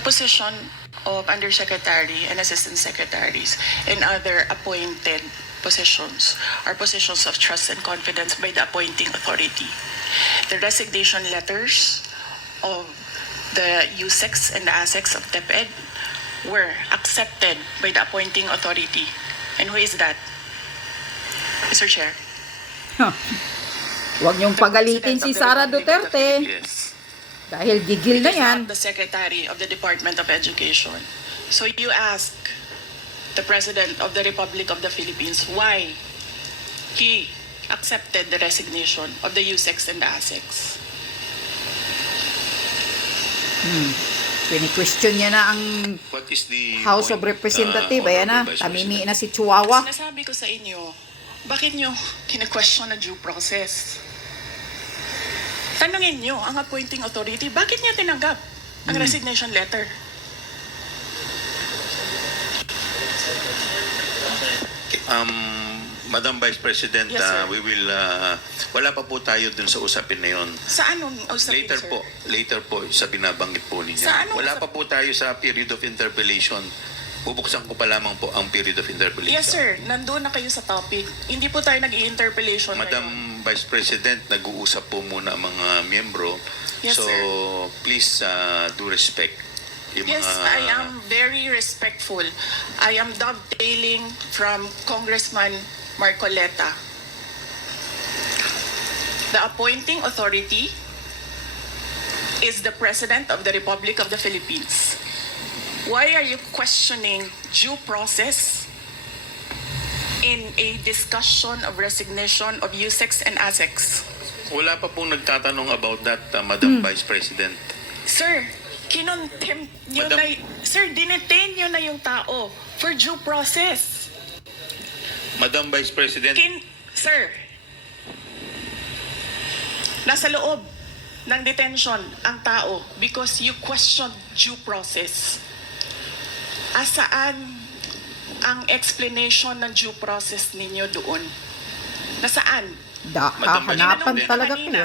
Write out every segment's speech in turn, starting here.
the position of undersecretary and assistant secretaries and other appointed positions are positions of trust and confidence by the appointing authority. The resignation letters of the U.S.E.C and the ASECs of DepEd were accepted by the appointing authority. And who is that? Mr. Chair. Huwag niyong pagalitin si Sara Duterte. Yes. Dahil gigil na It is yan. not the Secretary of the Department of Education. So you ask the President of the Republic of the Philippines why he accepted the resignation of the U.S.E.C and the ASECs. Pini-question niya na ang What is the House of point, Representative. Ayan na, Honorable Vice tamimi President? na si Chuwawa. Sinasabi ko sa inyo, bakit nyo kine-question na due process? Tanungin nyo ang appointing authority, bakit niya tinanggap ang resignation letter? Madam Vice President, Yes, sir. we will, wala pa po tayo dun sa usapin na yun. Sa anong usapin, Later sir? later po sa binabanggit po ninyo. Sa anong Wala usap- pa po tayo sa period of interpellation. Bubuksan ko pa lamang po ang period of interpellation. Yes, sir. Nandun na kayo sa topic. Hindi po tayo nag-i-interpellation Madam ngayon. Vice President, nag-uusap po muna ang mga miyembro. Yes, so, sir. please do respect. Yung Yes, mga, I am very respectful. I am dovetailing from Congressman Marcoleta. The appointing authority is the President of the Republic of the Philippines. Why are you questioning due process in a discussion of resignation of U.S.E.C and ASECs? Wala pa pong nagtatanong about that, Madam Vice President. Sir, kinontempt nyo Madam- na, sir, dinetain nyo na yung tao for due process. Madam Vice President, Sir, nasa loob ng detention ang tao because you question due process. Asaan ang explanation ng due process ninyo doon? Nasaan? Madam Vice Hahanapan President. talaga ko. Kanina,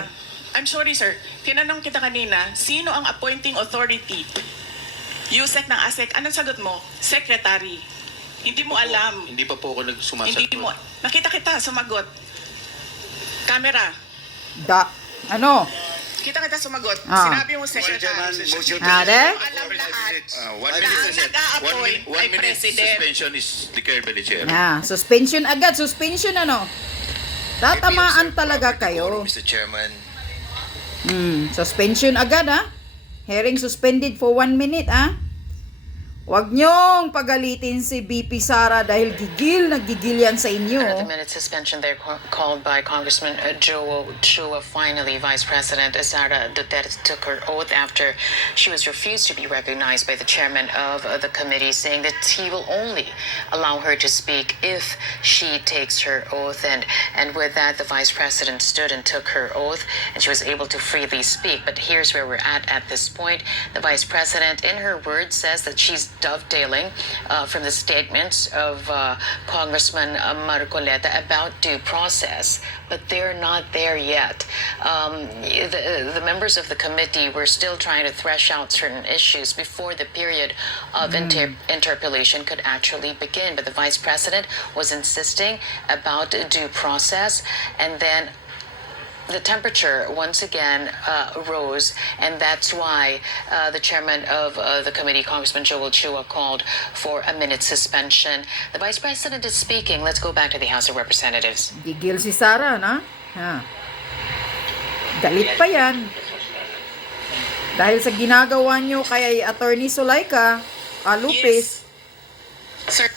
I'm sorry sir, tinanong kita kanina, sino ang appointing authority? U.S.E.C ng ASEC, anong sagot mo? Secretary. Hindi mo alam. Hindi pa po ako nagsumasagot. Hindi mo. Nakita kita, sumagot. Camera. Ano? Kita sumagot. Ah. Sinabi mo secretary. Ade? Alam lahat. One Na minute, ang nag-a-appoint one ay minute president. suspension is declared by the chair. Suspension agad. Suspension ano? Tatamaan talaga kayo. Mr. Chairman. Suspension agad Hearing suspended for 1 minute Huwag niyong pagalitin si BP Sara dahil nagigil yan sa inyo. 30-minute suspension there called by Congressman Joe Chua. Finally, Vice President Sara Duterte took her oath after she was refused to be recognized by the chairman of the committee, saying that he will only allow her to speak if she takes her oath. And with that, the Vice President stood and took her oath, and she was able to freely speak. But here's where we're at this point. The Vice President, in her words, says that she's dovetailing from the statements of Congressman Marcoleta about due process, but they're not there yet. The members of the committee were still trying to thresh out certain issues before the period of interpellation could actually begin, but the Vice President was insisting about due process, and then the temperature once again rose, and that's why the chairman of the committee, Congressman Joel Chua, called for a minute suspension. The Vice President is speaking. Let's go back to the House of Representatives. Gigil si Sara, Galit pa yan. Dahil sa ginagawa nyo kay Attorney Sulaika, Lupis. Sir,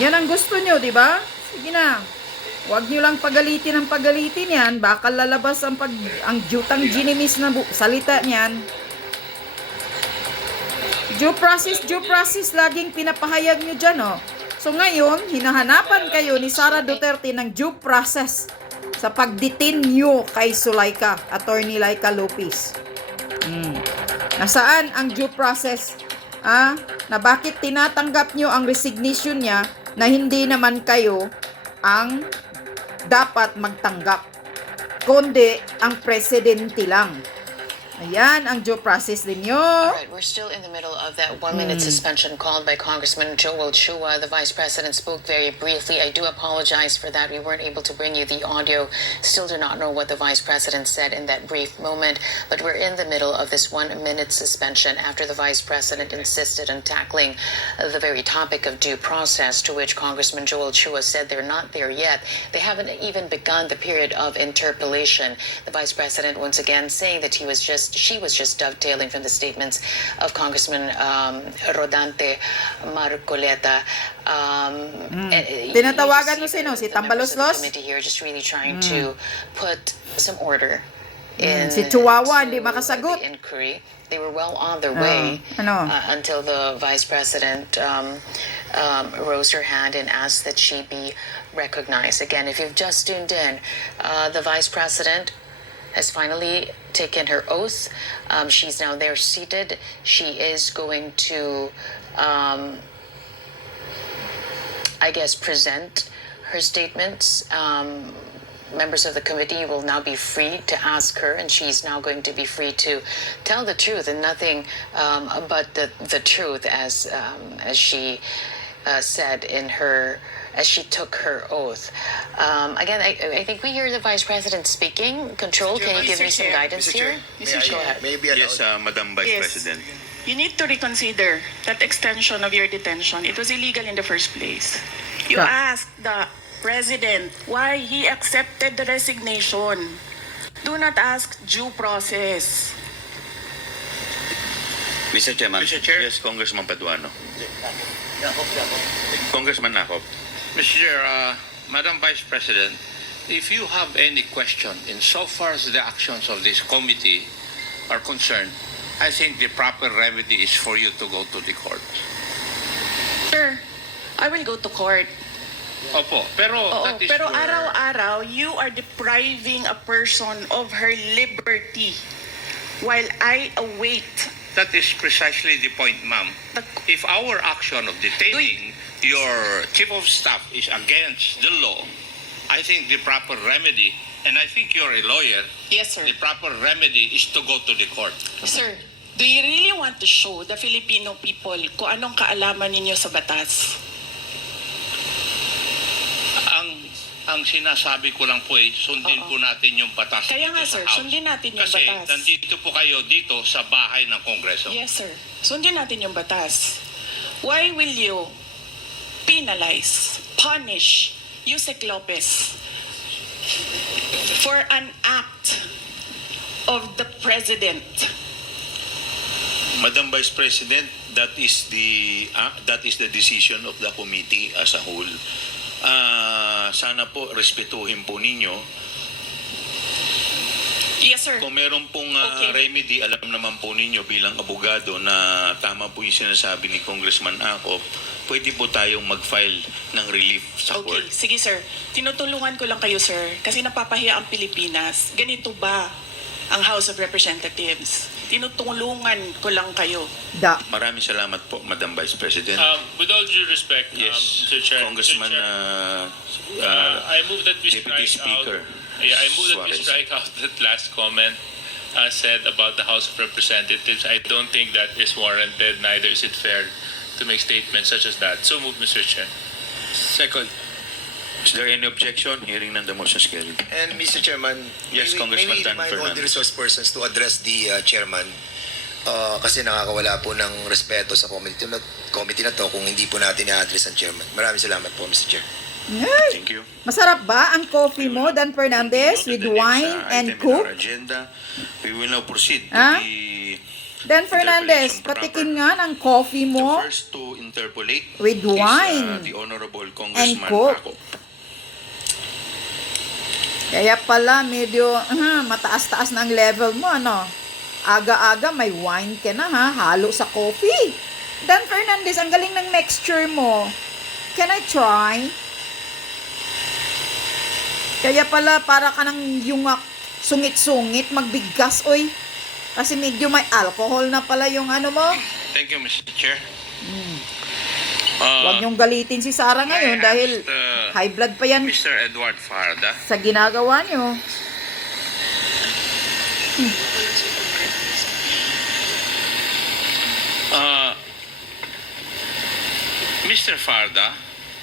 Yan ang gusto nyo, di ba? Sige na. Huwag nyo lang pagalitin ang pagalitin yan. Baka lalabas ang jutang ginimis na salita niyan. Due process, laging pinapahayag nyo dyan, So ngayon, hinahanapan kayo ni Sara Duterte ng due process sa pagdetain nyo kay Sulaika, Attorney Laika Lopez. Nasaan ang due process? Na bakit tinatanggap nyo ang resignation niya na hindi naman kayo ang dapat magtanggap, kundi ang presidente lang. Ayan, ang due process din nyo. All right, we're still in the middle of that 1-minute suspension called by Congressman Joel Chua. The Vice President spoke very briefly. I do apologize for that. We weren't able to bring you the audio. Still do not know what the Vice President said in that brief moment, but we're in the middle of this 1-minute suspension after the Vice President insisted on tackling the very topic of due process, to which Congressman Joel Chua said they're not there yet. They haven't even begun the period of interpellation. The Vice President once again saying that she was just dovetailing from the statements of Congressman Rodante Marcoleta. Tinatawagan mo sino? Si The members of the Tambaloslos? committee here just really trying to put some order in Si Chuwawa, hindi to makasagot. the inquiry. They were well on their way Ano? until the Vice President rose her hand and asked that she be recognized. Again, if you've just tuned in, the Vice President has finally taken her oath. She's now there seated. She is going to, I guess, present her statements. Members of the committee will now be free to ask her, and she's now going to be free to tell the truth and nothing but the truth, as she said in her, as she took her oath. Again, I think we hear the Vice President speaking. Control, can you give me some guidance here? Go ahead. Maybe Yes, Madam Vice Yes. President. You need to reconsider that extension of your detention. It was illegal in the first place. You Ka- asked the President why he accepted the resignation. Do not ask due process. Mr. Chairman. Mr. Chair. Yes, Congressman Paduano. Congressman Nakop. Mr. Chair, Madam Vice President, if you have any question insofar as the actions of this committee are concerned, I think the proper remedy is for you to go to the court. Sir, I will go to court. Opo, pero Oo, that is pero your- araw-araw, you are depriving a person of her liberty while I await. That is precisely the point, ma'am. The- If our action of detaining your chief of staff is against the law, I think the proper remedy, and I think you're a lawyer, Yes, sir. the proper remedy is to go to the court. Sir, do you really want to show the Filipino people kung anong kaalaman ninyo sa batas? Ang sinasabi ko lang po ay sundin po natin yung batas Kaya nga, dito sir, sa House. sundin natin yung Kasi batas. nandito po kayo dito sa bahay ng Kongreso. Yes, sir. Sundin natin yung batas. Why will you penalize, punish U.S.E.C. Lopez for an act of the President? Madam Vice President, that is the decision of the committee as a whole. Sana po respetuhin po ninyo. Yes, sir. Kung meron pong Okay. remedy, alam naman po ninyo bilang abogado na tama po yung sinasabi ni Congressman Akop, pwede po tayong mag-file ng relief sa Okay, court. sige sir. Tinutulungan ko lang kayo, sir, kasi napapahiya ang Pilipinas. Ganito ba ang House of Representatives? Tinutulungan ko lang kayo. Maraming salamat po, Madam Vice President. With all due respect, Yes, Mr. Chair, Congressman Mr. Chair, I move that we Deputy strike Speaker out. Yeah, I move that we Suarez. strike out that last comment said about the House of Representatives. I don't think that is warranted. Neither is it fair to make statements such as that. So move, Mr. Chair. Second. Is there any objection? Hearing none, the motion is carried. And Mr. Chairman, Yes, may Congressman we Dan remind all the Fernandez. resource persons to address the chairman kasi nakakawala po ng respeto sa committee na to kung hindi po natin i-address ang chairman. Maraming salamat po, Mr. Chair. Ay, Thank you. masarap ba ang coffee mo, Dan Fernandez, with wine and coke? Agenda. We will now proceed to Ah? the Dan Fernandez, interpellation patikin proper. nga ng coffee The mo first to interpolate with is, wine the Honorable and Congressman coke. Akop. Kaya pala medyo mataas-taas ng level mo, ano? Aga-aga may wine ka na, ha? Halo sa coffee. Dan Fernandez, ang galing ng mixture mo. Can I try? Kaya pala para ka ng yungak, sungit-sungit, magbiggas, oy. Kasi medyo may alcohol na pala yung ano mo. Thank you, Mr. Chair. Huwag niyong galitin si Sara ngayon I dahil asked, high blood pa yan Mr. Edward Farda, sa ginagawa niyo. Mr. Farda,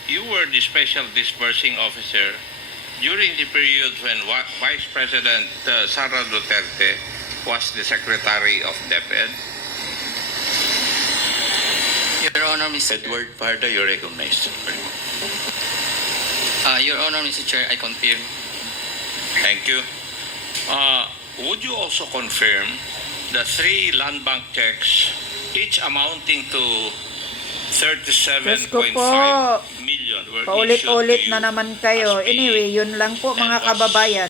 you were the special disbursing officer during the period when Vice President Sara Duterte was the Secretary of DepEd. Your Honor, Mr. Edward Farda, you're recognized. Your Honor, Mr. Chair, I confirm. Thank you. Would you also confirm the 3 land bank checks, each amounting to Diyos ko 37.5 po. million, were issued to Paulit-ulit you na naman kayo. as PE? Anyway, yun lang po mga And was kababayan.